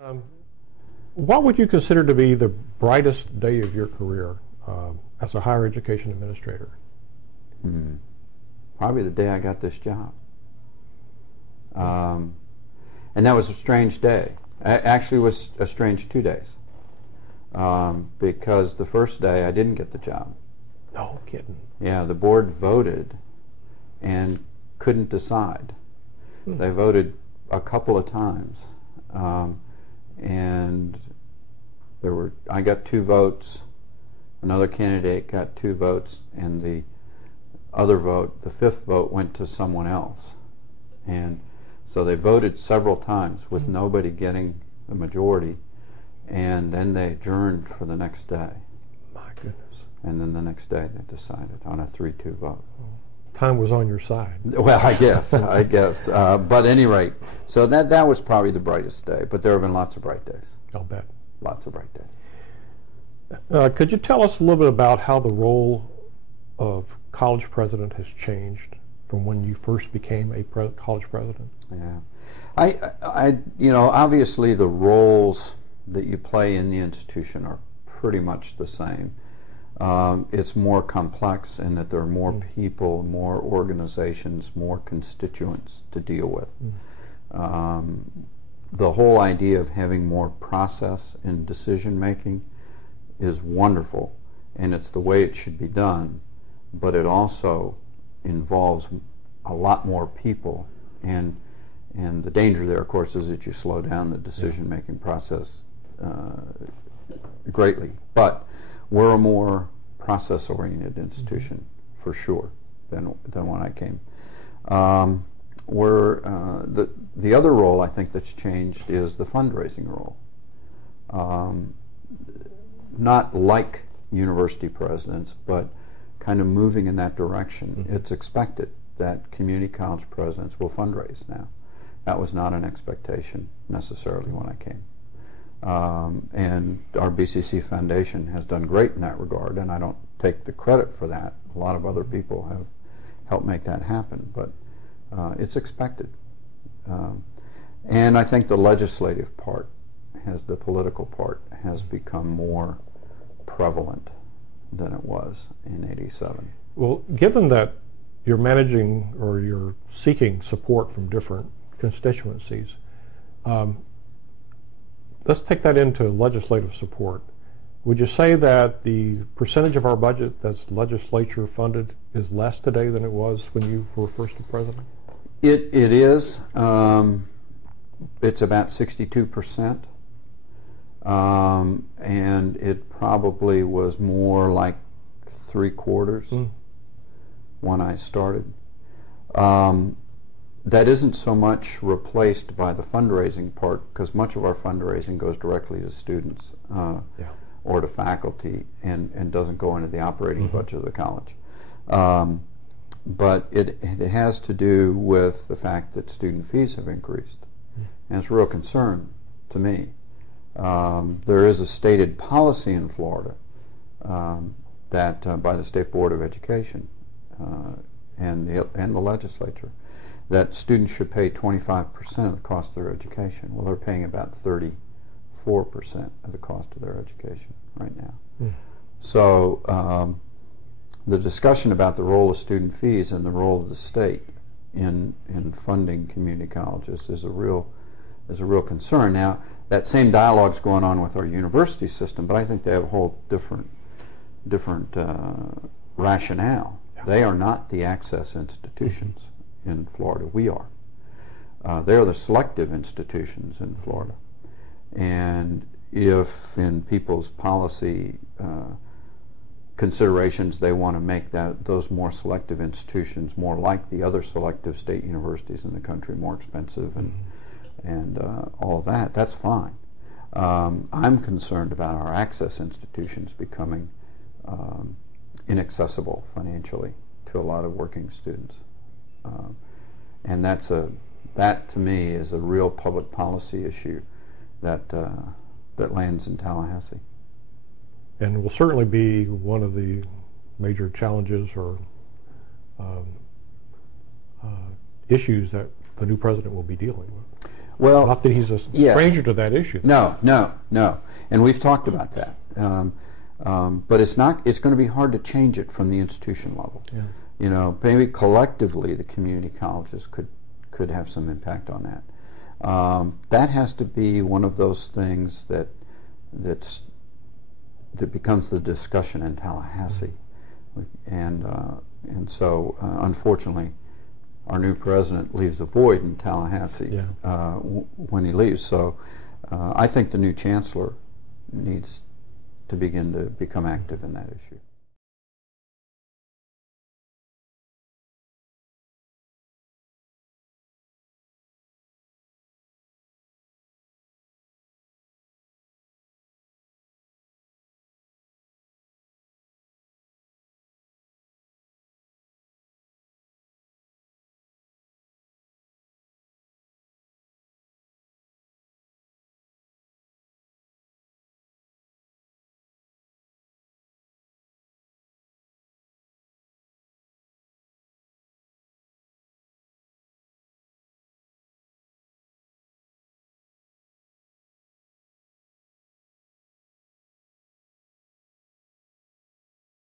Um, what would you consider to be the brightest day of your career as a higher education administrator? Probably the day I got this job. And that was a strange day. Actually, it was a strange 2 days. Because the first day I didn't get the job. No kidding. Yeah, the board voted and couldn't decide. They voted a couple of times. And I got 2 votes, another candidate got 2 votes, and the other vote, the 5th vote, went to someone else. And so they voted several times with nobody getting the majority, and then they adjourned for the next day. My goodness. And then the next day they decided on a 3-2 vote. Time was on your side. Well, I guess. But at any rate, so that was probably the brightest day. But there have been lots of bright days. I'll bet. Lots of bright days. Could you tell us a little bit about how the role of college president has changed from when you first became a college president? Yeah, obviously the roles that you play in the institution are pretty much the same. It's more complex in that there are more people, more organizations, more constituents to deal with. The whole idea of having more process in decision making is wonderful, and it's the way it should be done, but it also involves a lot more people, and the danger there, of course, is that you slow down the decision making process greatly. But we're a more process-oriented institution, for sure, than when I came. The other role I think that's changed is the fundraising role. Not like university presidents, but kind of moving in that direction. It's expected that community college presidents will fundraise now. That was not an expectation necessarily when I came. And our BCC Foundation has done great in that regard, and I don't take the credit for that. A lot of other people have helped make that happen, but it's expected. And I think the legislative part, the political part, has become more prevalent than it was in '87. Well, given that you're managing or you're seeking support from different constituencies, let's take that into legislative support. Would you say that the percentage of our budget that's legislature funded is less today than it was when you were first president? It is. It's about 62%. And it probably was more like 3/4 when I started. That isn't so much replaced by the fundraising part, because much of our fundraising goes directly to students or to faculty and doesn't go into the operating budget of the college. But it has to do with the fact that student fees have increased. And it's a real concern to me. There is a stated policy in Florida that by the State Board of Education and the legislature that students should pay 25% of the cost of their education. Well, they're paying about 34% of the cost of their education right now. So the discussion about the role of student fees and the role of the state in funding community colleges is a real concern. Now, that same dialogue's going on with our university system, but I think they have a whole different rationale. They are not the access institutions in Florida. We are. They're the selective institutions in Florida. And if in people's policy considerations they want to make those more selective institutions more like the other selective state universities in the country, more expensive and all of that, that's fine. I'm concerned about our access institutions becoming inaccessible financially to a lot of working students. And that to me is a real public policy issue that lands in Tallahassee. And will certainly be one of the major challenges or issues that the new president will be dealing with. Well, Not that he's a yeah. stranger to that issue. No, and we've talked about that. But it's not. It's going to be hard to change it from the institution level. Yeah. You know, maybe collectively the community colleges could have some impact on that. That has to be one of those things that becomes the discussion in Tallahassee, and so unfortunately, our new president leaves a void in Tallahassee when he leaves. So I think the new chancellor needs to begin to become active in that issue.